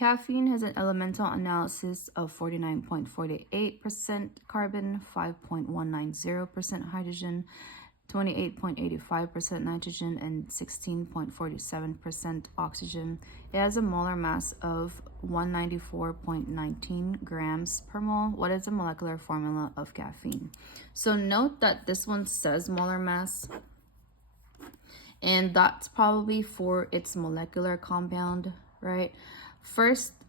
Caffeine has an elemental analysis of 49.48% carbon, 5.190% hydrogen, 28.85% nitrogen, and 16.47% oxygen. It has a molar mass of 194.19 grams per mole. What is the molecular formula of caffeine? So note that this one says molar mass, and that's probably for its molecular compound, right?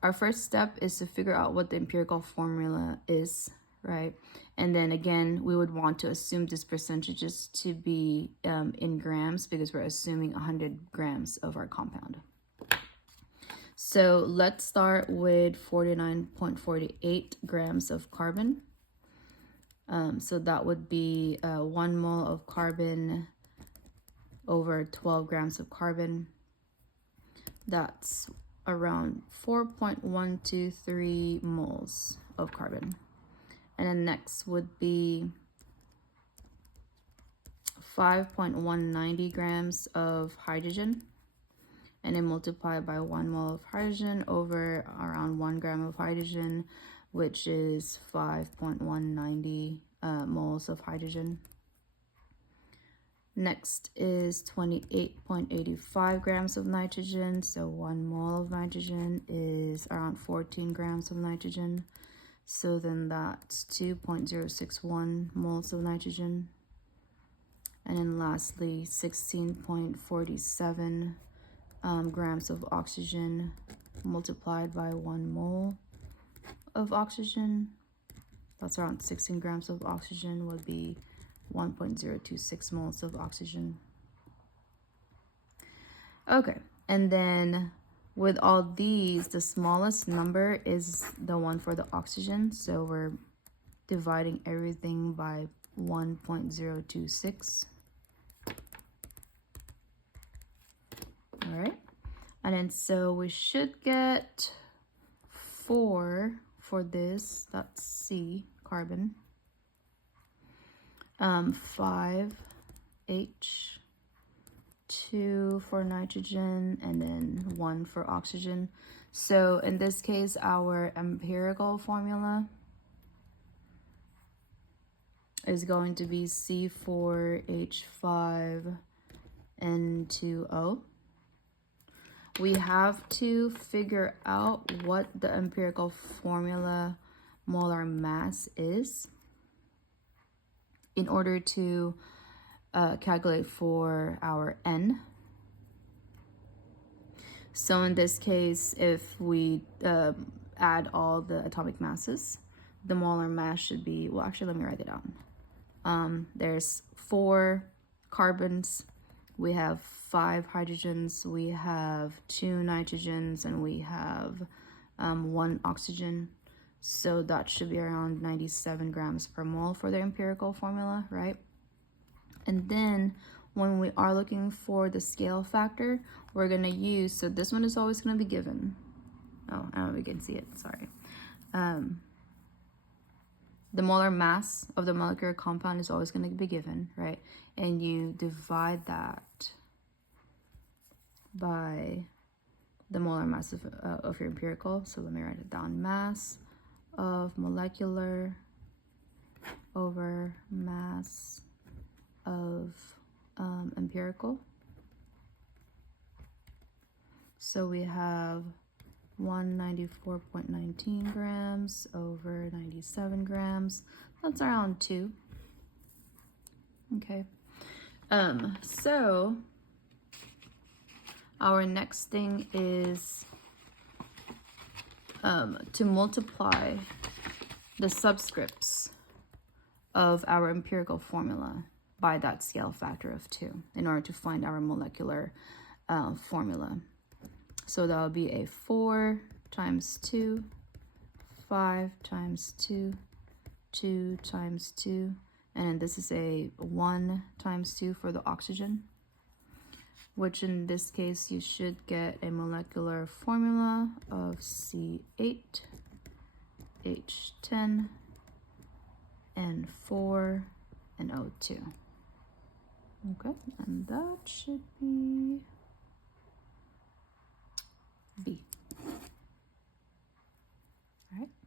Our first step is to figure out what the empirical formula is, right? And then again, we would want to assume these percentages to be in grams, because we're assuming 100 grams of our compound. So let's start with 49.48 grams of carbon. So that would be 1 mole of carbon over 12 grams of carbon. That's around 4.123 moles of carbon. And then next would be 5.190 grams of hydrogen, and then multiply by 1 mole of hydrogen over around 1 gram of hydrogen, which is 5.190 moles of hydrogen. Next is 28.85 grams of nitrogen. So 1 mole of nitrogen is around 14 grams of nitrogen. So then that's 2.061 moles of nitrogen. And then lastly, 16.47 grams of oxygen multiplied by 1 mole of oxygen. That's around 16 grams of oxygen would be 1.026 moles of oxygen. Okay, and then with all these, the smallest number is the one for the oxygen. So we're dividing everything by 1.026. All right, and then so we should get 4 for this. That's C, carbon. 5 H, 2 for nitrogen, and then 1 for oxygen. So in this case, our empirical formula is going to be C4H5N2O. We have to figure out what the empirical formula molar mass is in order to calculate for our N. So in this case, if we add all the atomic masses, the molar mass should be, well, actually, let me write it down. There's 4 carbons, we have 5 hydrogens, we have 2 nitrogens, and we have 1 oxygen. So that should be around 97 grams per mole for the empirical formula, right? And then when we are looking for the scale factor, we're going to use, so this one is always going to be given. Oh, I don't know if we can see it, sorry. The molar mass of the molecular compound is always going to be given, right? And you divide that by the molar mass of your empirical. So let me write it down. Mass of molecular over mass of empirical. So we have 194.19 grams over 97 grams. That's around 2. Okay. So our next thing is to multiply the subscripts of our empirical formula by that scale factor of 2 in order to find our molecular formula. So that will be a 4 times 2, 5 times 2, 2 times 2, and then this is a 1 times 2 for the oxygen, which in this case you should get a molecular formula of C8, H10, N4, and O2. Okay, and that should be B. All right.